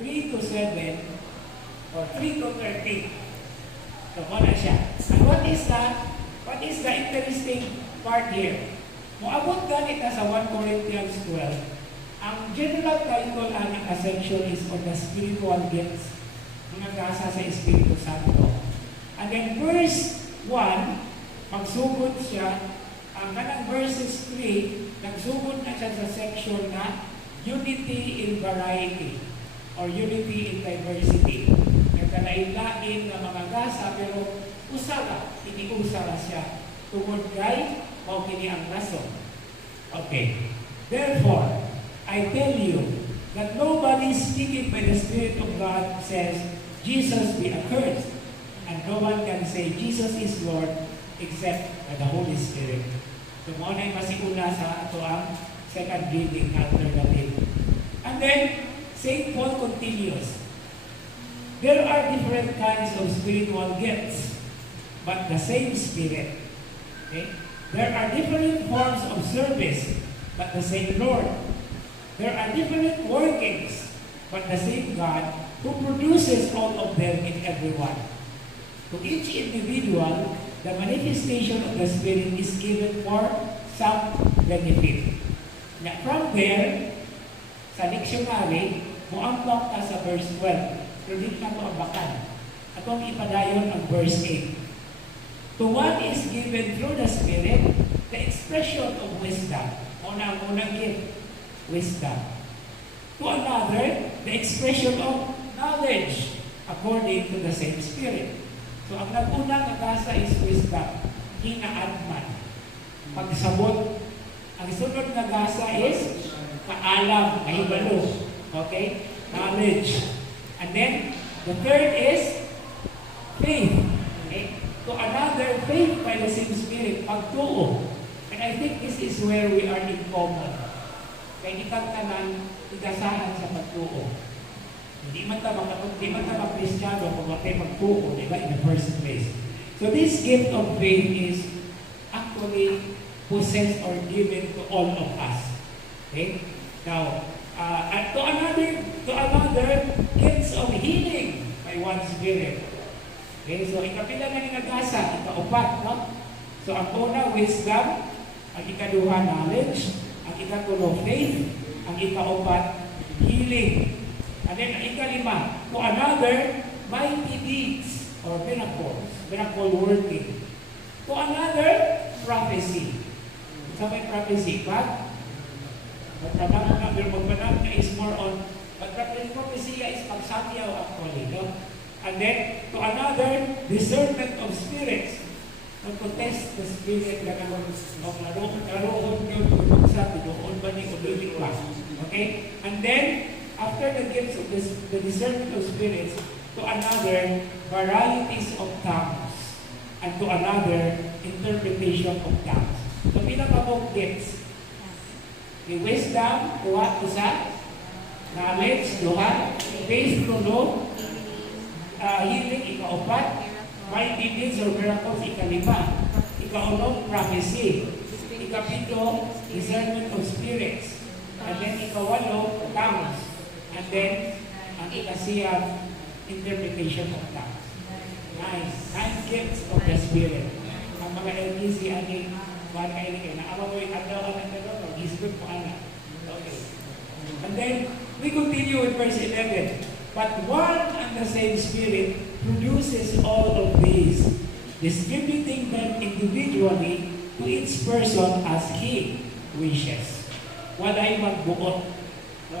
3 to 7 or 3 to 13. So, na siya. And what is the interesting part here? Moabot ganit na sa 1 Corinthians 12. Ang general title ng section is on the spiritual gifts, mga gasa sa Espiritu Santo. And then verse 1, magsugod siya. Ang kanang verses 3, nagsugod na siya sa section na unity in variety or unity in diversity. Nagkalain-lain na mga gasa pero usara, iniusara siya. Tungod kay mao kini ang rason. Okay. Therefore, I tell you that nobody speaking by the Spirit of God says, Jesus be accursed. And no one can say, Jesus is Lord, except by the Holy Spirit. So, mo na yung masiuna sa ato ang second reading alternative. And then, St. Paul continues, there are different kinds of spiritual gifts, but the same Spirit. Okay? There are different forms of service, but the same Lord. There are different workings, but the same God who produces all of them in everyone. To each individual, the manifestation of the Spirit is given for some benefit. Now, from there, sa dictionary, muambak ka sa verse 12. Pero dito na ito abakan. Atong ipadayon ang verse 8. To one is given through the Spirit the expression of wisdom. Unang gift, wisdom. To another, the expression of knowledge according to the same Spirit. So, ang nag-unang nagasa is wisdom, hinaadman. Pagsabot, ang sunod nagasa is kaalam, kahibalo. Okay? Knowledge. And then, the third is faith. Okay? To another, faith by the same Spirit, pagtuo. And I think this is where we are in common. Kaya itang tanan, igasahan sa pagtuo. Hindi man tama Kristiyano kung bakit magtuo, di ba, in the first place. So this gift of faith is actually possessed or given to all of us. Okay? Now, to another gifts of healing by one Spirit. Okay? So, ikapila na ni nagasa, ikaupat, no? So, ang una, wisdom. Ang ikaduha, knowledge. Ang ikatulo, faith. Ang ikaupat, healing. And then, ang ikalima, to another, mighty deeds or miracles, miracle working. To another, prophecy. Sa may prophecy, but magpanang na is more on, but prophecy is pagsakyaw actually, no? And then, to another, discernment of spirits. Nag-contest the spirit na karoon yun, sa doon ba ni ulilik pa. Okay? And then, after the gifts of the discernment of spirits, to another, varieties of tongues. And to another, interpretation of tongues. So, pinakabong gifts. The wisdom, tuwa, usa. Knowledge, duha. Faith, tulo. Healing, ikaupat. Mighty deeds or miracles, ikalima. Ikaunom, prophecy. Ikapito, discernment of spirits. And then ikawalo, tongues. And then, ang ikasiyam, interpretation of tongues. Nice. 9 gifts of the Spirit. Ang mga LGC, ani, mga kayo na alam mo yung adlaw, mag-isip mo, anak. Okay. And then, we continue with verse 11. But one and the same Spirit produces all of these, distributing them individually to each person as He wishes. Wala'y magbuot. No?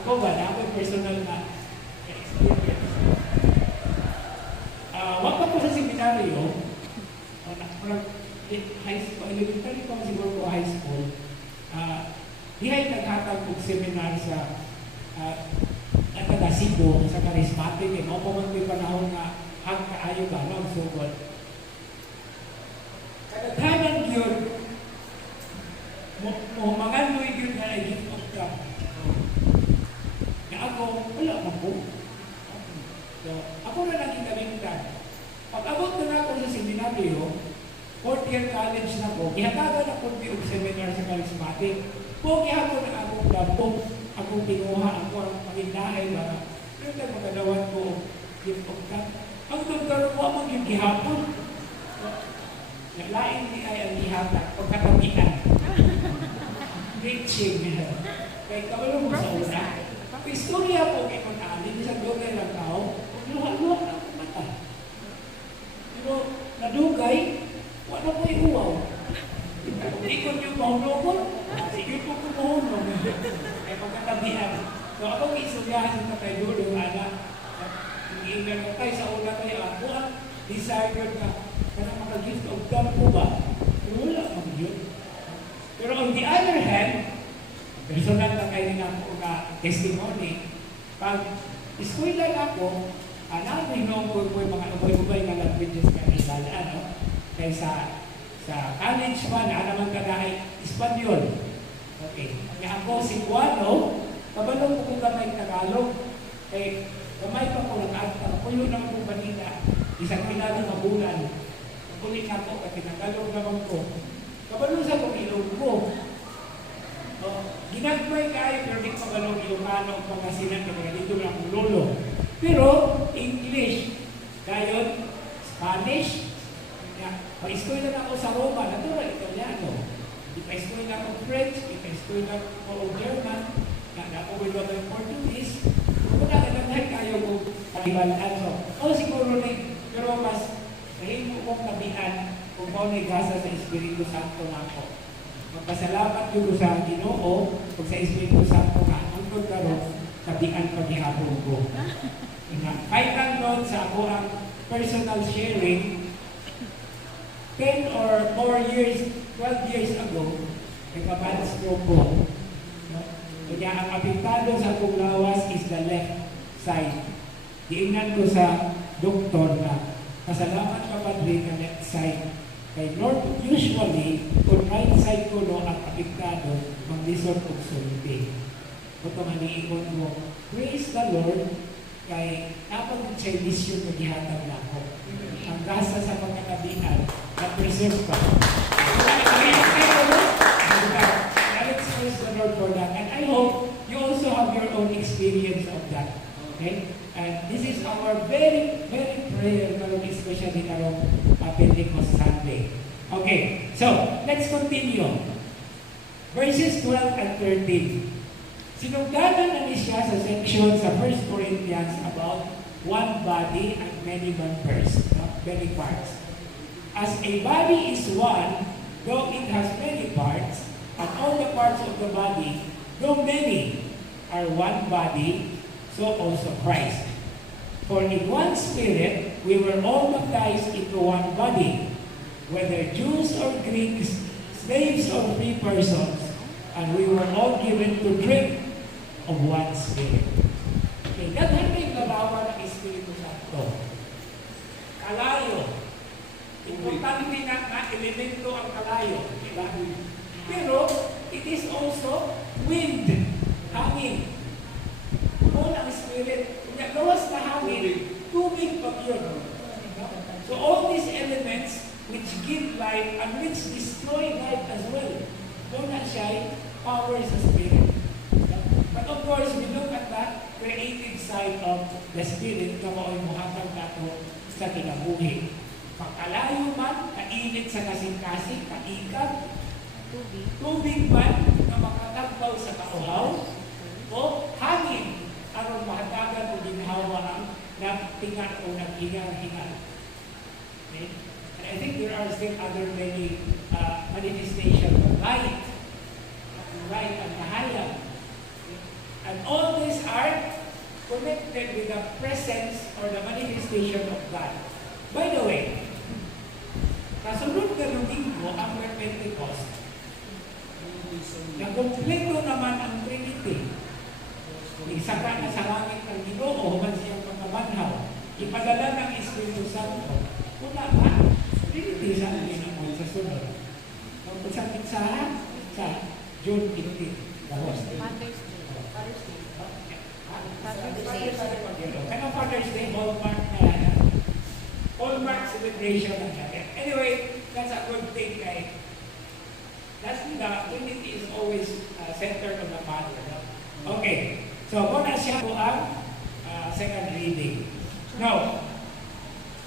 Ako ba, na ako personal na experience. Wag pa po sa seminaryo, high school, elementary pa siguro po high school, di ay naghatag po seminar sa taga-Cebu, sa charismatic, eh, mo po may panahon na hagkaayo ka, no? Sugod. Kadaghanan yun, mga luwi yun na gift of God. Na ako, wala mo po. So, ako na lang ikalimtan. Pag abot na ako sa seminaryo, 4th year college na po, ihatagan ako ng seminar sa charismatic. Kung ihapon na akong dapong akong pinuha, ako ang pagindahay ba, pero tayo magkadawat ko, gift of God. Ang tagkaroon mo amang yung gihapon. Lain ni ay ang gihapon, pagkatabihan. Preaching. Kaya kabalo mo sa una. Ang istorya po kay Pag-alin, isang dugay lang tao, luha-luha na ang mata. Pero nadugay, wala po iuwaw. Hindi ko niyo mahulungon, sige po ko mahulong. Kaya pagkatabihan. So ako istoryahan sa kay Dulo, anak, nag-iingal ka tayo sa una kayo, ako ang desire ka, kaya maka-gift of God po ba? Pero wala kang yun. Pero on the other hand, personal na kayo nga po na testimony, pag school lang ako, namin ko mga ubay-ubay na languages na ibalaan, no? Kaya sa college man, naman ka dahil Espanyol. Okay. Kaya ako si Juano, kabalong ko kung gamay Tagalog, eh, gamay pa ko nag-ata, puyo naman po kanina, isang pinalo na bulan, kulit na ko, at Tagalog naman ko, kabalong sa kong Ilonggo. Ginagmay kayo, pero di kabalong Ilocano, Pangasinan, kaya dito lang ang lolo. Pero, English, gayon, Spanish, pa-school na ako sa Roma, natural Italiano. Ipa-school na ako French, ipa-school na ako German, na-ako ng Portuguese. Kung nakagandang kayo kung kalibalaan. O siguro na, pero mas nahimo kong tabihan kung paano gasa sa Espiritu Santo na ako. Magpasalamat yung sa Ginoo kung sa Espiritu Santo na ang pagkaroon tabihan paghihapon ko. Final note sa ako ang personal sharing 10 or more years, 12 years ago, nagpapad stroke ko. Kaya ang apektado sa akong lawas is the left side. Diingnan ko sa doktor na pasalamat ka padre na left side. Kay Lord, usually, kung right side ko no ang apektado, mag-resort og sulti. Ito nga niikon mo, praise the Lord, kay napag siya mission na gihatag na ako. Ang gasa sa pagkakabihan, na-preserve pa. Let's praise the Lord for that. And I hope you also have your own experience of that. Okay? And this is our very, very prayer, especially karong Pentecost Sunday. Okay, so let's continue. Verses 12 and 13. Sinugdanan na ni siya sa section sa 1 Corinthians about one body and many members, many parts. As a body is one, though it has many parts, and all the parts of the body, though many, are one body, so also Christ. For in one Spirit, we were all baptized into one body, whether Jews or Greeks, slaves or free persons, and we were all given to drink of one Spirit. Okay, daghan may labawan ng Espiritu Santo. Kalayo. Importante na elemento ang kalayo. Diba? Pero, it is also wind, hangin. Kung ang Spirit, kung gawas na hangin, tubig pag yun. So all these elements which give life and which destroy life as well, kung na siya power sa Spirit. But of course, we look at the creative side of the Spirit na mao'y muhatang nato sa kinabuhi. Pagkalayo man, kainit sa kasing-kasing, kaikat, tubig man na makatagpaw sa kauhaw, o hangin, aron mahatagan o ginhawa ang nagtingan o naghingal-hingal. Okay? And I think there are still other many manifestations of light and kahayag. And all these are connected with the presence or the manifestation of God. By the way, kasunod ka ng linggo, after Pentecost, nakumpleto naman ang Trinity. Isaka na sa langit ng Ginoo, human siyang pagkabanhaw. Ipadala ng Espiritu Santo. Una ba? Trinity sa Ginoo sa sunod. Kung sakit sa June 15. Father's Day. Kaya Father's Day, Hallmark celebration na siya. Anyway, that's a good thing. That's the Trinity is always centered on the Father. No? Okay. So, muna siya po ang second reading. Now,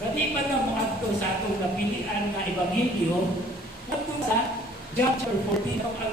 sa di ba na mo ato sa atong napilian na ebanghelyo, ato sa John chapter 14, ang